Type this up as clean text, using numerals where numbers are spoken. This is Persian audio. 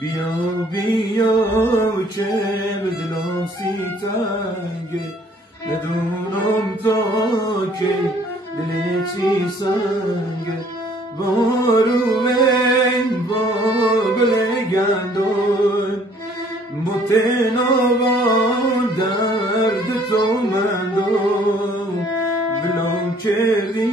بیا بیا که به دلم سی تنگه، ندونم تا که دل چی سنگه. بارو این با گل گندم متنوان درد تو مندم، بلام کردی